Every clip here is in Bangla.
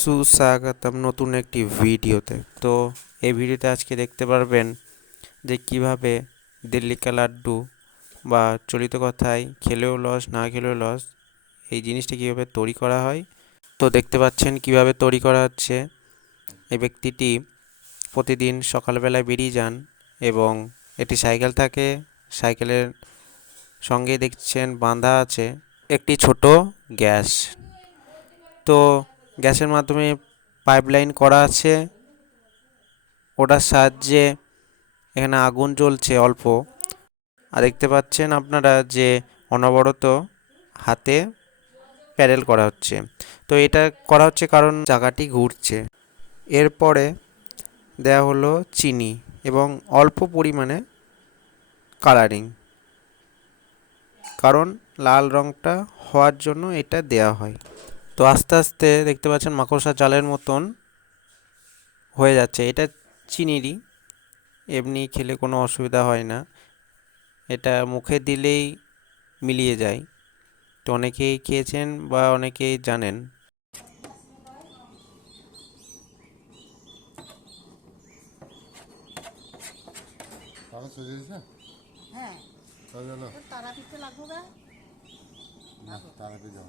সুস্বাগতম নতুন একটি ভিডিওতে। তো এই ভিডিওতে আজকে দেখতে পারবেন যে কীভাবে দিল্লি লাড্ডু বা চলিত কথায় খেলেও লস না খেলেও লস এই জিনিসটি কীভাবে তৈরি করা হয়। তো দেখতে পাচ্ছেন কীভাবে তৈরি করা হচ্ছে। এই ব্যক্তিটি প্রতিদিন সকালবেলায় বেরিয়ে যান এবং একটি সাইকেল থাকে, সাইকেলের সঙ্গে দেখছেন বাঁধা আছে, একটি ছোট গ্যাস। তো গ্যাসের মাধ্যমে পাইপ লাইন করা আছে। ওটার সাহায্যে এখানে আগুন জ্বলছে অল্প। আর দেখতে পাচ্ছেন আপনারা যে অনবরত হাতে প্যাডেল করা হচ্ছে। তো এটা করা হচ্ছে কারণ জায়গাটি ঘুরছে। এরপরে দেওয়া হলো চিনি এবং অল্প পরিমাণে কালারিং কারণ লাল রঙটা হওয়ার জন্য এটা দেওয়া হয়। তো আস্তে আস্তে দেখতে পাচ্ছেন মাকড়সা জালের মতন হয়ে যাচ্ছে। এটা চিনিরই এমনি খেলে কোনো অসুবিধা হয় না। এটা মুখে দিলেই মিলিয়ে যায়। তো অনেকেই খেয়েছেন বা অনেকেই জানেন। হ্যাঁ। তোর তারাপীঠে লাগবো না তাড়াতাড়ি যাও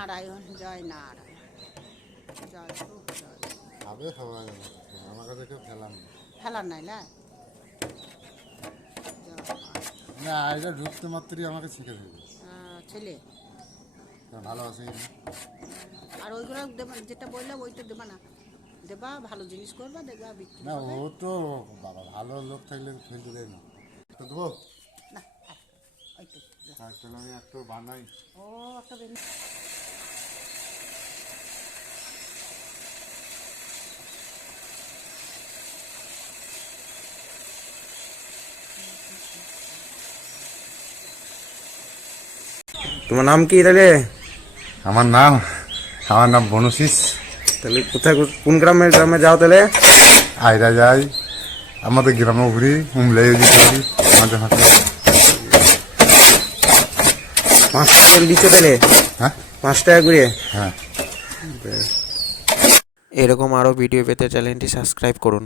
নারায়ণ জয় নারায়ণ। জয় জয় খাওয়া আমার কাছে কেউ খেলাম না ফেলার নাই না। না এটা ঢুকতে মাত্রই আমাকে শিখে দেবে। ছেলে? ভালোবাসি আর ওইগুলো দেবা যেটা বললাম ওইটা দেবা না। দেবা ভালো জিনিস করবা বিক্রি না ও তো বাবা ভালো লোক থাকলে ফেলতে দেয় না। তো দেবো? না আর, ওইটুকু তাহলে আমি একটু বানাই। ও একটা তোমার নাম কি তাহলে? আমার নাম আমার নাম বনশিস। তাহলে কোথায় কোন গ্রামে গ্রামে যাও তাহলে? আয়রা যাই। আমাদের গ্রামে ঘুরি হুমলাই মাঝে মাঝে। পাঁচ টাকা করে দিচ্ছে তাহলে? হ্যাঁ? পাঁচ টাকা করে? হ্যাঁ। এরকম আরও ভিডিও পেতে চ্যানেলটি সাবস্ক্রাইব করুন।